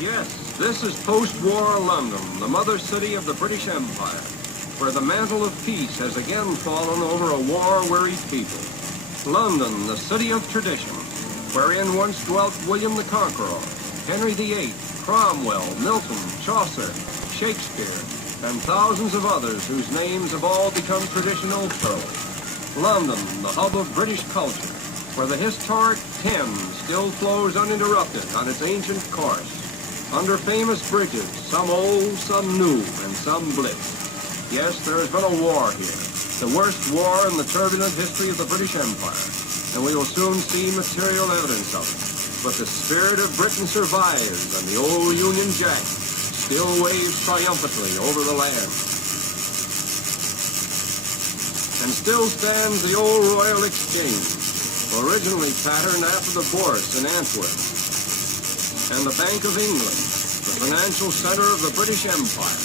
Yes, this is post-war London, the mother city of the British Empire, where the mantle of peace has again fallen over a war-weary people. London, the city of tradition, wherein once dwelt William the Conqueror, Henry VIII, Cromwell, Milton, Chaucer, Shakespeare, and thousands of others whose names have all become tradition also. London, the hub of British culture, where the historic Thames still flows uninterrupted on its ancient course, under famous bridges, some old, some new, and some blitz. Yes, there has been a war here, the worst war in the turbulent history of the British Empire, and we will soon see material evidence of it. But the spirit of Britain survives, and the old Union Jack still waves triumphantly over the land. And still stands the old Royal Exchange, originally patterned after the Bourse in Antwerp, and the Bank of England, the financial center of the British Empire,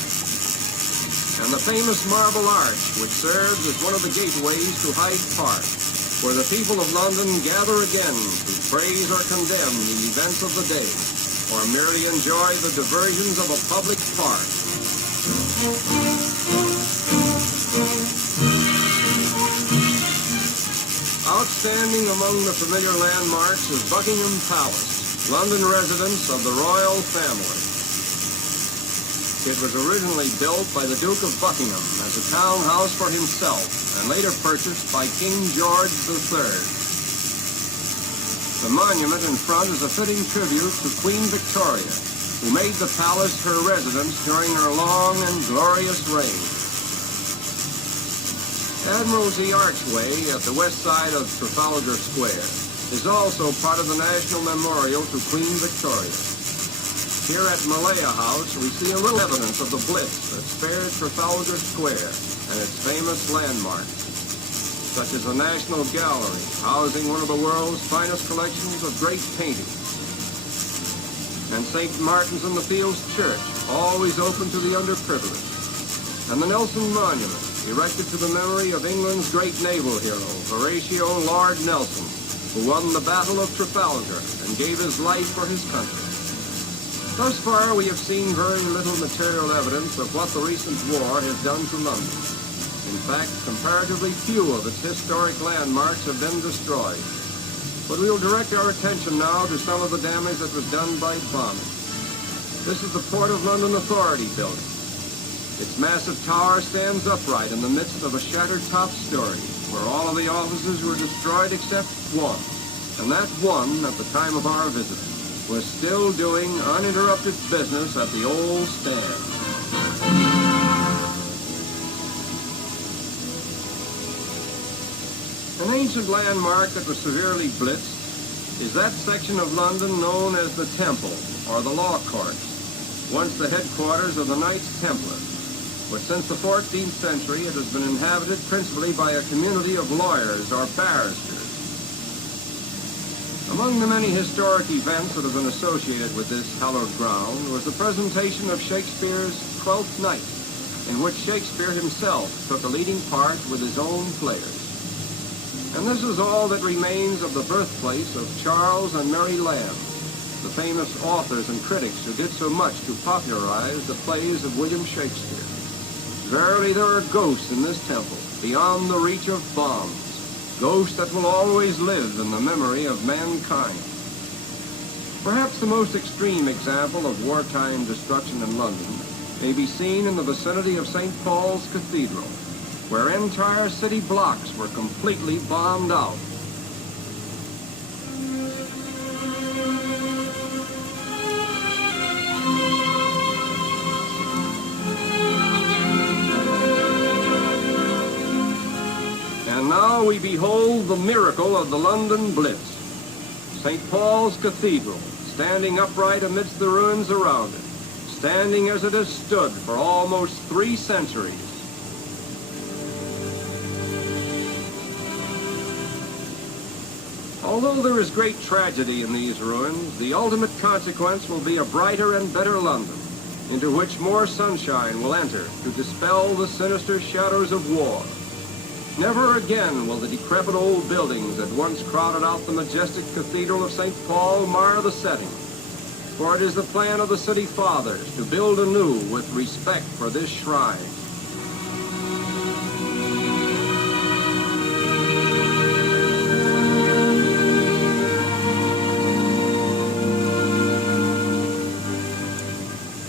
and the famous Marble Arch, which serves as one of the gateways to Hyde Park, where the people of London gather again to praise or condemn the events of the day, or merely enjoy the diversions of a public park. Outstanding among the familiar landmarks is Buckingham Palace, London residence of the royal family. It was originally built by the Duke of Buckingham as a townhouse for himself and later purchased by King George III. The monument in front is a fitting tribute to Queen Victoria, who made the palace her residence during her long and glorious reign. Admiralty Archway at the west side of Trafalgar Square is also part of the National Memorial to Queen Victoria. Here at Malaya House, we see a little evidence of the blitz that spared Trafalgar Square and its famous landmarks, such as the National Gallery, housing one of the world's finest collections of great paintings, and St. Martin's in the Fields Church, always open to the underprivileged, and the Nelson Monument, erected to the memory of England's great naval hero, Horatio Lord Nelson, who won the Battle of Trafalgar and gave his life for his country. Thus far, we have seen very little material evidence of what the recent war has done to London. In fact, comparatively few of its historic landmarks have been destroyed. But we will direct our attention now to some of the damage that was done by bombing. This is the Port of London Authority building. Its massive tower stands upright in the midst of a shattered top story, where all of the offices were destroyed except one. And that one, at the time of our visit, was still doing uninterrupted business at the old stand. An ancient landmark that was severely blitzed is that section of London known as the Temple, or the Law Courts, once the headquarters of the Knights Templar. But since the 14th century, it has been inhabited principally by a community of lawyers or barristers. Among the many historic events that have been associated with this hallowed ground was the presentation of Shakespeare's Twelfth Night, in which Shakespeare himself took a leading part with his own players. And this is all that remains of the birthplace of Charles and Mary Lamb, the famous authors and critics who did so much to popularize the plays of William Shakespeare. Verily, there are ghosts in this temple, beyond the reach of bombs. Ghosts that will always live in the memory of mankind. Perhaps the most extreme example of wartime destruction in London may be seen in the vicinity of St. Paul's Cathedral, where entire city blocks were completely bombed out. And now we behold the miracle of the London Blitz. St. Paul's Cathedral, standing upright amidst the ruins around it, standing as it has stood for almost 3 centuries. Although there is great tragedy in these ruins, the ultimate consequence will be a brighter and better London, into which more sunshine will enter to dispel the sinister shadows of war. Never again will the decrepit old buildings that once crowded out the majestic Cathedral of St. Paul mar the setting. for it is the plan of the city fathers to build anew with respect for this shrine.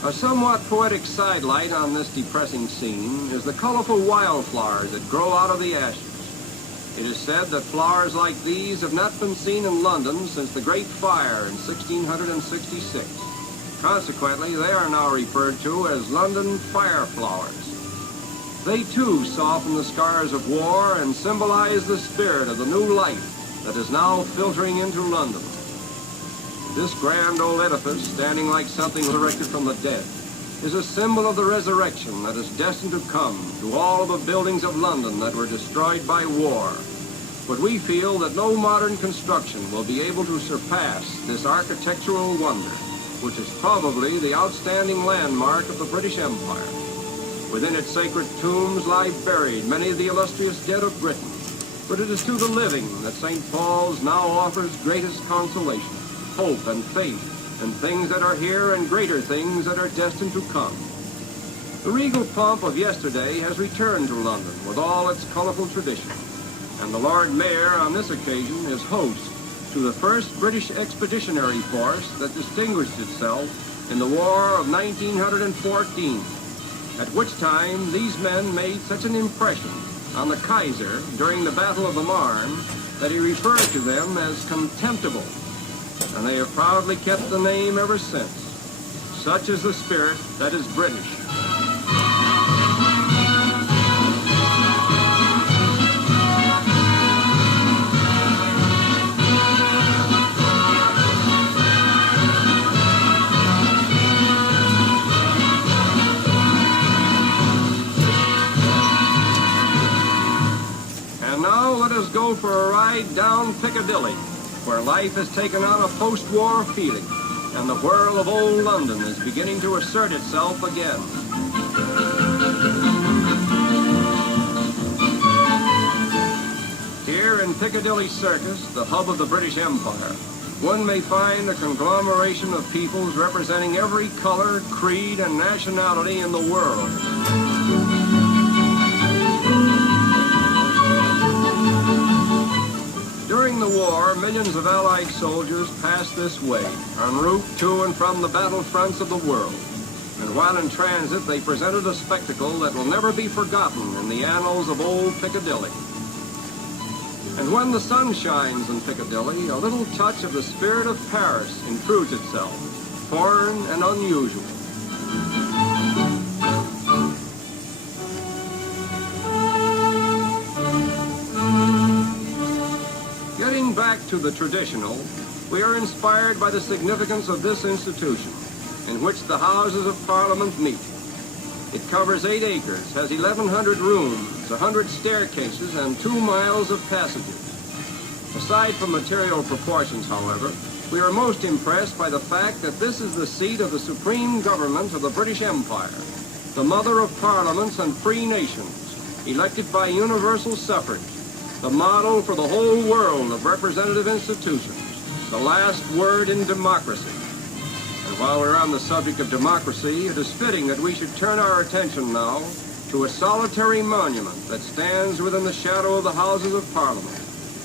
A somewhat poetic sidelight on this depressing scene is the colorful wildflowers that grow out of the ashes. It is said that flowers like these have not been seen in London since the Great Fire in 1666. Consequently, they are now referred to as London fireflowers. They too soften the scars of war and symbolize the spirit of the new life that is now filtering into London. This grand old edifice, standing like something resurrected from the dead, is a symbol of the resurrection that is destined to come to all of the buildings of London that were destroyed by war. But we feel that no modern construction will be able to surpass this architectural wonder, which is probably the outstanding landmark of the British Empire. Within its sacred tombs lie buried many of the illustrious dead of Britain, but it is to the living that St. Paul's now offers greatest consolation, hope and faith, and things that are here and greater things that are destined to come. The regal pomp of yesterday has returned to London with all its colorful tradition, and the Lord Mayor on this occasion is host to the first British expeditionary force that distinguished itself in the War of 1914, at which time these men made such an impression on the Kaiser during the Battle of the Marne that he referred to them as contemptible, and they have proudly kept the name ever since. Such is the spirit that is British. And now let us go for a ride down Piccadilly, where life has taken on a post-war feeling, and the whirl of old London is beginning to assert itself again. Here in Piccadilly Circus, the hub of the British Empire, one may find a conglomeration of peoples representing every color, creed, and nationality in the world. During the war, millions of Allied soldiers passed this way, en route to and from the battlefronts of the world. And while in transit, they presented a spectacle that will never be forgotten in the annals of old Piccadilly. And when the sun shines in Piccadilly, a little touch of the spirit of Paris intrudes itself, foreign and unusual. Getting back to the traditional, we are inspired by the significance of this institution, in which the Houses of Parliament meet. It covers 8 acres, has 1,100 rooms, 100 staircases, and 2 miles of passages. Aside from material proportions, however, we are most impressed by the fact that this is the seat of the supreme government of the British Empire, the mother of parliaments and free nations, elected by universal suffrage, the model for the whole world of representative institutions, the last word in democracy. And while we're on the subject of democracy, it is fitting that we should turn our attention now to a solitary monument that stands within the shadow of the Houses of Parliament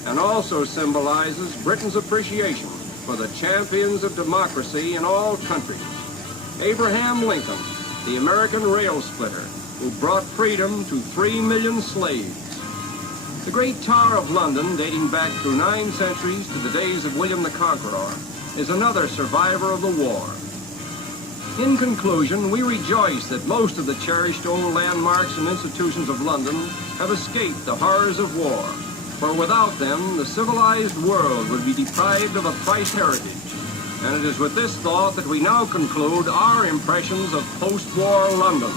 and also symbolizes Britain's appreciation for the champions of democracy in all countries. Abraham Lincoln, the American rail splitter, who brought freedom to 3 million slaves. The Great Tower of London, dating back through 9 centuries to the days of William the Conqueror, is another survivor of the war. In conclusion, we rejoice that most of the cherished old landmarks and institutions of London have escaped the horrors of war, for without them, the civilized world would be deprived of a price heritage. And it is with this thought that we now conclude our impressions of post-war London.